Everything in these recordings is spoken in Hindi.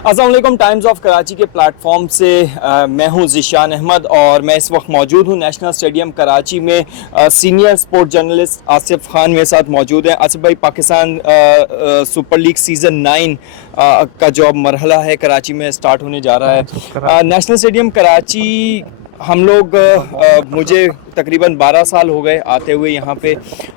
अस्सलाम वालेकुम। टाइम्स ऑफ कराची के प्लेटफॉर्म से मैं हूं ज़िशान अहमद और मैं इस वक्त मौजूद हूं नेशनल स्टेडियम कराची में। Senior sport journalist Asif Khan मेरे साथ मौजूद हैं। आसिफ भाई, पाकिस्तान सुपर लीग सीज़न 9 का जो अब मरहला है कराची में स्टार्ट होने जा रहा है। नेशनल स्टेडियम कराची हम लोग मुझे तकरीबन 12 साल हो गए आते हुए यहाँ पे,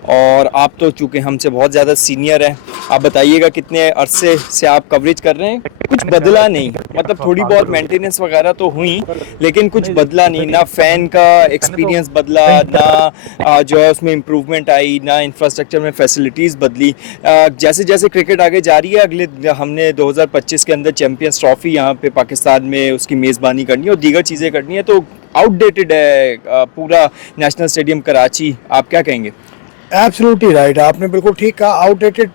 और आप तो चूँकि हमसे बहुत ज़्यादा सीनियर हैं, आप बताइएगा कितने अरसे से आप कवरेज कर रहे हैं। कुछ बदला नहीं, मतलब थोड़ी बहुत मेंटेनेंस वगैरह तो हुई, लेकिन कुछ बदला नहीं। ना फ़ैन का एक्सपीरियंस बदला, ना जो है उसमें इम्प्रूवमेंट आई, ना इंफ्रास्ट्रक्चर में फैसिलिटीज़ बदली। जैसे जैसे क्रिकेट आगे जा रही है, अगले हमने 2025 के अंदर चैम्पियंस ट्रॉफ़ी यहाँ पे पाकिस्तान में उसकी मेज़बानी करनी है और दीगर चीज़ें करनी है, तो आउटडेटेड है पूरा नेशनल स्टेडियम कराची। आप क्या कहेंगे? एब्सोल्युटली राइट, आपने बिल्कुल ठीक कहा। आउटडेटेड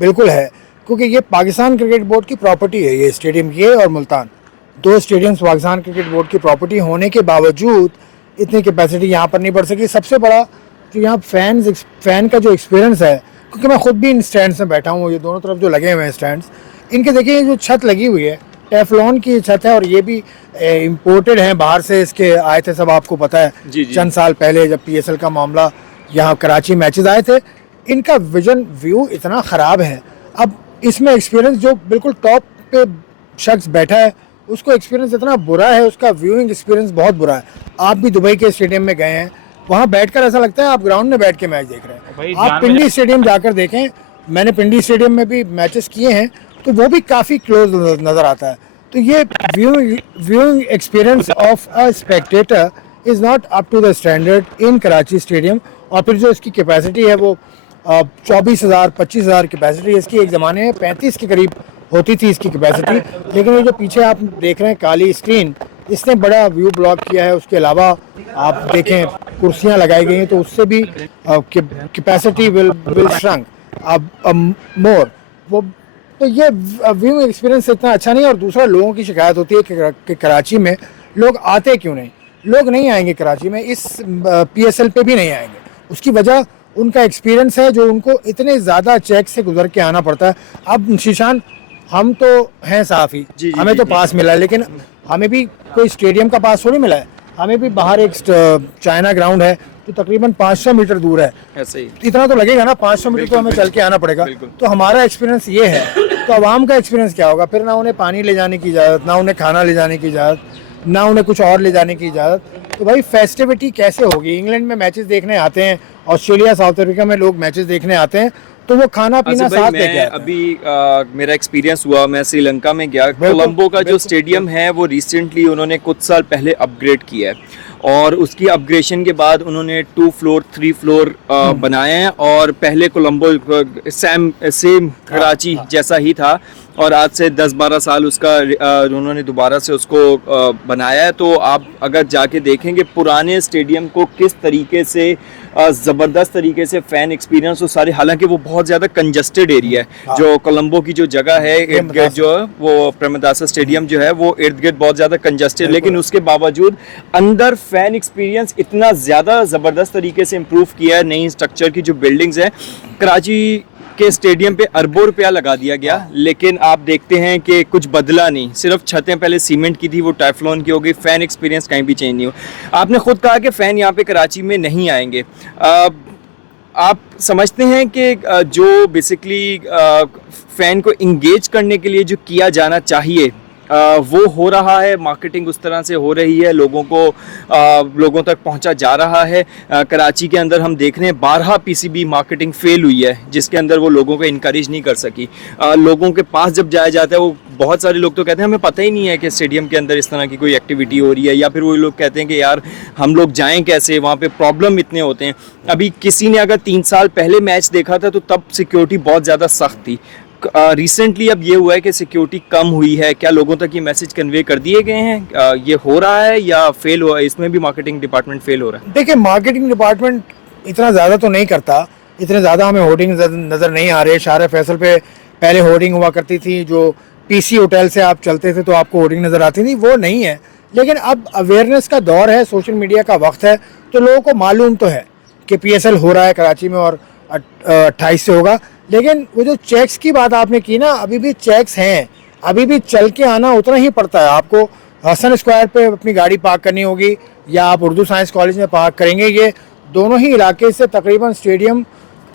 बिल्कुल है, क्योंकि ये पाकिस्तान क्रिकेट बोर्ड की प्रॉपर्टी है। ये स्टेडियम, ये और मुल्तान, दो स्टेडियम्स पाकिस्तान क्रिकेट बोर्ड की प्रॉपर्टी होने के बावजूद इतनी कैपेसिटी यहाँ पर नहीं बढ़ सकी। सबसे बड़ा जो यहाँ फ़ैन का जो एक्सपीरियंस है, क्योंकि मैं खुद भी इन स्टैंड्स में बैठा हूँ, ये दोनों तरफ जो लगे हुए हैं स्टैंड्स, इनके देखिए जो छत लगी हुई है टेफ्लॉन की छत है, और ये भी इम्पोर्टेड हैं बाहर से। इसके आए थे सब, आपको पता है जी जी। चंद साल पहले जब PSL का मामला यहाँ कराची मैचेस आए थे, इनका विजन व्यू इतना ख़राब है। अब इसमें एक्सपीरियंस जो बिल्कुल टॉप पे शख्स बैठा है, उसको एक्सपीरियंस इतना बुरा है, उसका व्यूइंग एक्सपीरियंस बहुत बुरा है। आप भी दुबई के स्टेडियम में गए हैं, वहाँ बैठकर ऐसा लगता है आप ग्राउंड में बैठ के मैच देख रहे हैं। आप पिंडी स्टेडियम जाकर देखें, मैंने पिंडी स्टेडियम में भी मैचेस किए हैं, तो वो भी काफ़ी क्लोज नज़र आता है। तो ये viewing experience of a spectator is not up to the standard in Karachi stadium. और फिर जो इसकी कैपेसिटी है वो 24,000-25,000 कैपेसिटी है इसकी। एक ज़माने में 35 के करीब होती थी इसकी कैपेसिटी, लेकिन ये जो पीछे आप देख रहे हैं काली स्क्रीन, इसने बड़ा व्यू ब्लॉक किया है। उसके अलावा आप देखें कुर्सियाँ लगाई गई हैं, तो उससे भी कैपेसिटी विल श्रंक अब मोर। वो तो ये व्यू एक्सपीरियंस इतना अच्छा नहीं है। और दूसरा, लोगों की शिकायत होती है कि कराची में लोग आते क्यों नहीं। लोग नहीं आएंगे कराची में, इस PSL पे भी नहीं आएंगे। उसकी वजह उनका एक्सपीरियंस है, जो उनको इतने ज़्यादा चेक से गुजर के आना पड़ता है। अब शीशान, हम तो हैं साफ़ी, हमें तो पास मिला है, लेकिन हमें भी कोई स्टेडियम का पास थोड़ी मिला है। हमें भी बाहर एक चाइना ग्राउंड है जो तकरीबन 500 मीटर दूर है। ऐसे ही इतना तो लगेगा ना, 500 मीटर तो हमें चल के आना पड़ेगा। तो हमारा एक्सपीरियंस ये है, तो आवाम का एक्सपीरियंस क्या होगा? फिर ना उन्हें पानी ले जाने की इजाज़त, ना उन्हें खाना ले जाने की इजाज़त, ना उन्हें कुछ और ले जाने की इजाज़त। तो भाई फेस्टिविटी कैसे होगी? इंग्लैंड में मैचेस देखने आते हैं, ऑस्ट्रेलिया साउथ अफ्रीका में लोग मैचेस देखने आते हैं, तो वो खाना पीना साथ लेके आते हैं। अभी मेरा एक्सपीरियंस हुआ, मैं श्रीलंका में गया। कोलंबो का जो स्टेडियम है वो रिसेंटली उन्होंने कुछ साल पहले अपग्रेड किया है, और उसकी अपग्रेडेशन के बाद उन्होंने 2 फ्लोर 3 फ्लोर बनाए हैं। और पहले कोलंबो सेम कराची जैसा ही था, और आज से 10-12 साल उसका उन्होंने दोबारा से उसको बनाया है। तो आप अगर जाके देखेंगे पुराने स्टेडियम को किस तरीके से ज़बरदस्त तरीके से फ़ैन एक्सपीरियंस, वो सारे, हालांकि वो बहुत ज़्यादा कंजस्टेड एरिया है। जो कोलंबो की जो जगह है इर्द गिर्द, जो है वो प्रेमदासा स्टेडियम जो है वो इर्द गिर्द बहुत ज़्यादा कंजस्टेड, लेकिन उसके बावजूद अंदर फ़ैन एक्सपीरियंस इतना ज़्यादा ज़बरदस्त तरीके से इम्प्रूव किया है। नई स्ट्रक्चर की जो बिल्डिंग्स है, कराची के स्टेडियम पे अरबों रुपया लगा दिया गया, लेकिन आप देखते हैं कि कुछ बदला नहीं। सिर्फ छतें पहले सीमेंट की थी, वो टेफ्लॉन की हो गई। फ़ैन एक्सपीरियंस कहीं भी चेंज नहीं हुआ। आपने खुद कहा कि फ़ैन यहाँ पे कराची में नहीं आएंगे। आप समझते हैं कि जो बेसिकली फ़ैन को इंगेज करने के लिए जो किया जाना चाहिए वो हो रहा है? मार्केटिंग उस तरह से हो रही है, लोगों तक पहुंचा जा रहा है? कराची के अंदर हम देख रहे हैं 12 PCB मार्केटिंग फेल हुई है, जिसके अंदर वो लोगों को इनकरेज नहीं कर सकी। लोगों के पास जब जाया जाता है, वो बहुत सारे लोग तो कहते हैं हमें पता ही नहीं है कि स्टेडियम के अंदर इस तरह की कोई एक्टिविटी हो रही है, या फिर वो लोग कहते हैं कि यार हम लोग जाएं कैसे, वहाँ पे प्रॉब्लम इतने होते हैं। अभी किसी ने अगर 3 साल पहले मैच देखा था तो तब सिक्योरिटी बहुत ज़्यादा सख्त थी। रिसेंटली अब ये हुआ है कि सिक्योरिटी कम हुई है। क्या लोगों तक ये मैसेज कन्वे कर दिए गए हैं? ये हो रहा है या फेल हुआ है? इसमें भी मार्केटिंग डिपार्टमेंट फेल हो रहा है? देखिए, मार्केटिंग डिपार्टमेंट इतना ज़्यादा तो नहीं करता, इतने ज़्यादा हमें होर्डिंग नज़र नहीं आ रहे। शार फैसल पे पहले होर्डिंग हुआ करती थी, जो PC होटल से आप चलते थे तो आपको होर्डिंग नज़र आती थी, वो नहीं है। लेकिन अब अवेयरनेस का दौर है, सोशल मीडिया का वक्त है, तो लोगों को मालूम तो है कि PSL हो रहा है कराची में और 28 से होगा। लेकिन वो जो चेक्स की बात आपने की ना, अभी भी चेक्स हैं। अभी भी चल के आना उतना ही पड़ता है आपको। हसन स्क्वायर पे अपनी गाड़ी पार्क करनी होगी या आप उर्दू साइंस कॉलेज में पार्क करेंगे। ये दोनों ही इलाके से तकरीबन स्टेडियम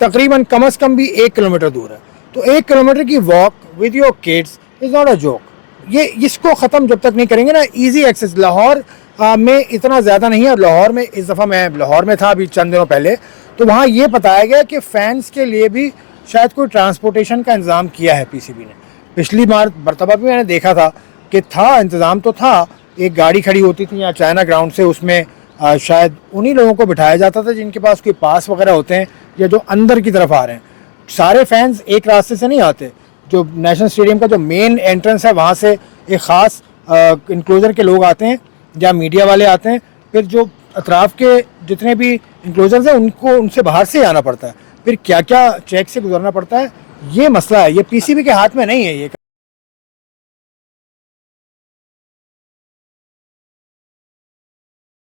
तकरीबन कम से कम भी 1 किलोमीटर दूर है। तो 1 किलोमीटर की walk with your kids is not a joke. ये इसको ख़त्म जब तक नहीं करेंगे ना, इजी एक्सेस लाहौर में इतना ज़्यादा नहीं है। और लाहौर में इस दफ़ा मैं लाहौर में था अभी चंद दिनों पहले, तो वहाँ ये बताया गया कि फ़ैन्स के लिए भी शायद कोई ट्रांसपोर्टेशन का इंतज़ाम किया है पीसीबी ने। पिछली मरतबा भी मैंने देखा था कि था इंतज़ाम तो था, एक गाड़ी खड़ी होती थी यहाँ चाइना ग्राउंड से, उसमें शायद उन्हीं लोगों को बिठाया जाता था जिनके पास कोई पास वगैरह होते हैं या जो अंदर की तरफ आ रहे हैं। सारे फैंस एक रास्ते से नहीं आते। जो नेशनल स्टेडियम का जो मेन एंट्रेंस है वहाँ से एक ख़ास इंक्लोजर के लोग आते हैं या मीडिया वाले आते हैं। फिर जो अतराफ़ के जितने भी इंक्लोजर्स हैं उनको उनसे बाहर से आना पड़ता है। फिर क्या क्या चेक से गुजरना पड़ता है, ये मसला है। ये पीसीबी के हाथ में नहीं है ये।